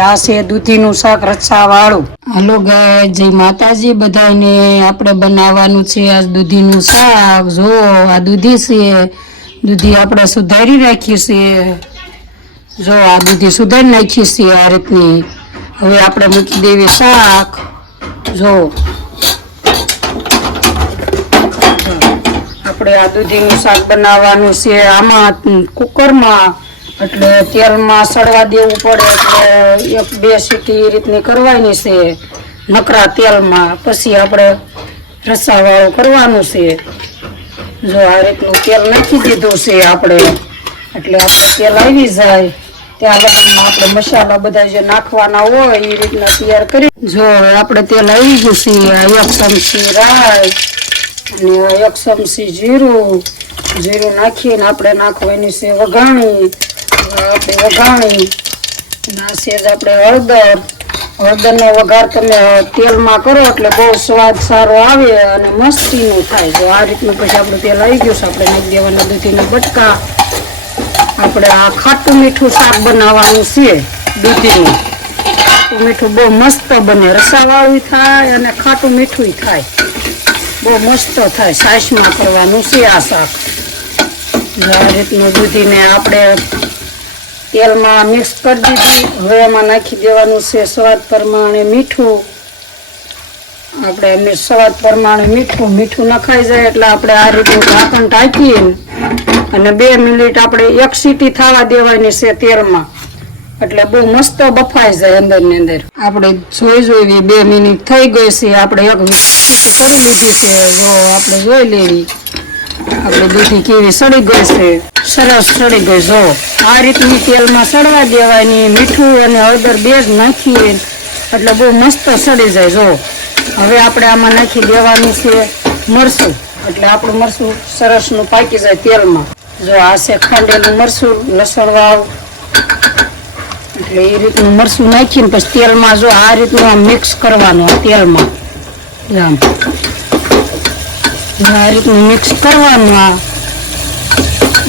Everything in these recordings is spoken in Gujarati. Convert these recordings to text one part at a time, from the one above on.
આ છે દૂધીનું શાક રચ્છા વાળું। હાલો ગાય, જય માતાજી બધાને। આપણે બનાવવાનું છે આ દૂધીનું શાક। જો આ દૂધી છે, દૂધી આપણે સુધારી રાખી છે। જો આ દૂધી સુધારી નાખી છે આ રીતની। હવે આપણે મૂકી દેવી શાક। જો આપણે આ દૂધીનું શાક બનાવવાનું છે આમાં કુકરમાં, એટલે તેલમાં સડવા દેવું પડે, એટલે એક બે સીટી રીતની કરવાની છે નકરા તેલમાં। પછી આપણે રસાવાળું કરવાનું છે। જો આ રીતનું તેલ નાખી દીધું છે આપણે, એટલે આપણે તેલ આવી જાય ત્યાં લગનમાં આપણે મસાલા બધા જે નાખવાના હોય એ રીતના તૈયાર કરી। જો આપણે તેલ આવી ગયું છે, આ 1 ચમચી રાઈ અને 1 ચમચી જીરું નાખીને આપણે નાખવાની છે વઘાણી। આપણે વઘાણી ના સેજ આપણે હળદરનો વઘાર તમે તેલમાં કરો એટલે બહુ સ્વાદ સારો આવે અને મસ્તીનું થાય। જો આ રીતનું પછી આપણું તેલ આવી ગયું છે, આપણે નાખી દેવાના દૂધીના બટકા। આપણે આ ખાટું મીઠું શાક બનાવવાનું છે દૂધીનું। ખાટું મીઠું બહુ મસ્ત બને, રસાવાળું થાય અને ખાટું મીઠું થાય, બહુ મસ્ત થાય। છાશમાં કરવાનું છે આ શાક। આ રીતનું દૂધીને આપણે તેલમાં મિક્સ કરી દીધી। હવે એમાં નાખી દેવાનું છે સ્વાદ પ્રમાણે મીઠું। આપણે સ્વાદ પ્રમાણે મીઠું નખાઈ જાય એટલે આપણે આ રીતનું ઢાંકણ ઢાંકીને અને 2 મિનિટ આપણે 1 સીટી થવા દેવાની છે તેલમાં, એટલે બહુ મસ્ત બફાઈ જાય અંદર ની અંદર। આપણે જોઈ 2 મિનિટ થઈ ગઈ છે, આપણે 1 સીટી કરી લીધી છે। જો આપણે જોઈ લેવી આપણે દૂધી કેવી સડી ગઈ છે, સરસ સડી ગઈ। જો આ રીતની તેલમાં સડવા દેવાની, મીઠું અને હળદર બે જ નાખીએ એટલે બહુ મસ્ત સડી જાય। જો હવે આપણે આમાં નાખી દેવાનું છે મરચું, એટલે આપણું મરચું સરસનું પાકી જાય તેલમાં। જો આ છે ખાંડેલું મરચું લસણ વાળું, એટલે એ રીતનું મરચું નાખીને પછી તેલમાં જો આ રીતનું આમ મિક્સ કરવાનું આ તેલમાં। આમ આ રીતનું મિક્સ કરવાનું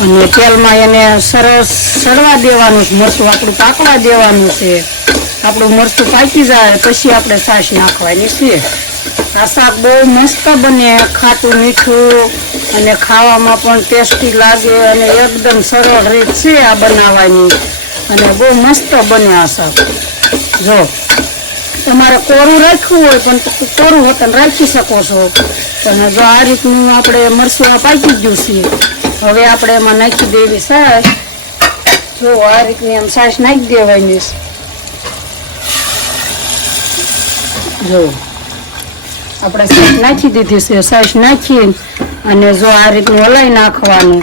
અને તેલમાં એને સરસ સડવા દેવાનું છે। મરચું આપણું પાકવા દેવાનું છે। આપણું મરચું પાકી જાય પછી આપણે છાશ નાખવાની છે। આ શાક બહુ મસ્ત બને, ખાટું મીઠું અને ખાવામાં પણ ટેસ્ટી લાગે અને એકદમ સરળ રીત છે આ બનાવવાની અને બહુ મસ્ત બને આ શાક। જો તમારે કોરું રાખવું હોય પણ કોરું વતન રાખી શકો છો, પણ જો આ રીતનું આપણે મરચું પાકી ગયું છે, હવે આપણે એમાં નાખી દેવી છાશ। જો આ રીતની આમ છાશ નાખી દેવાની છે। જો આપણે છાશ નાખી દીધી છે, છાશ નાખીને અને જો આ રીતનું હલાવી નાખવાનું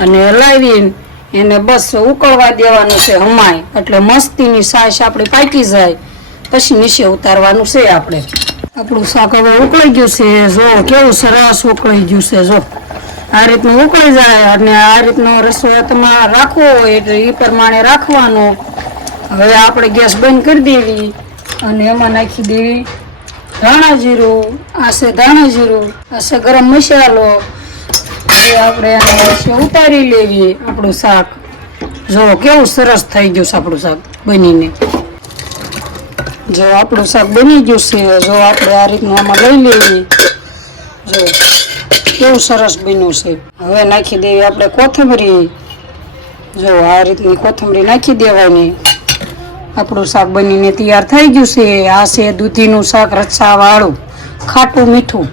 અને હલાવીને એને બસ ઉકળવા દેવાનું છે હમાય, એટલે મસ્તીની છાશ આપણી પાકી જાય પછી નીચે ઉતારવાનું છે આપણે। આપણું શાક હવે ઉકળી ગયું છે। જો કેવું સરસ ઉકળી ગયું છે। જો આ રીતનું ઉકળી જાય અને આ રીતનો રસોઈ તમારે રાખવો હોય એટલે એ પ્રમાણે રાખવાનું। હવે આપણે ગેસ બંધ કરી દેવી અને એમાં નાખી દેવી ધાણા જીરું। આ છે ધાણા જીરું, આ છે ગરમ મસાલો। હવે આપણે એને ઉતારી લેવી આપણું શાક। જો કેવું સરસ થઈ ગયું છે આપણું શાક બનીને। જો આપણું શાક બની ગયું છે, જો આપણે આ રીતનું આમાં લઈ લેવી। જો કેવું સરસ બન્યું છે। હવે નાખી દેવી આપણે કોથમરી। જો આ રીતની કોથમરી નાખી દેવાની। આપણું શાક બનીને તૈયાર થઈ ગયું છે। આ છે દૂધીનું શાક રચ્છા વાળું ખાટું મીઠું।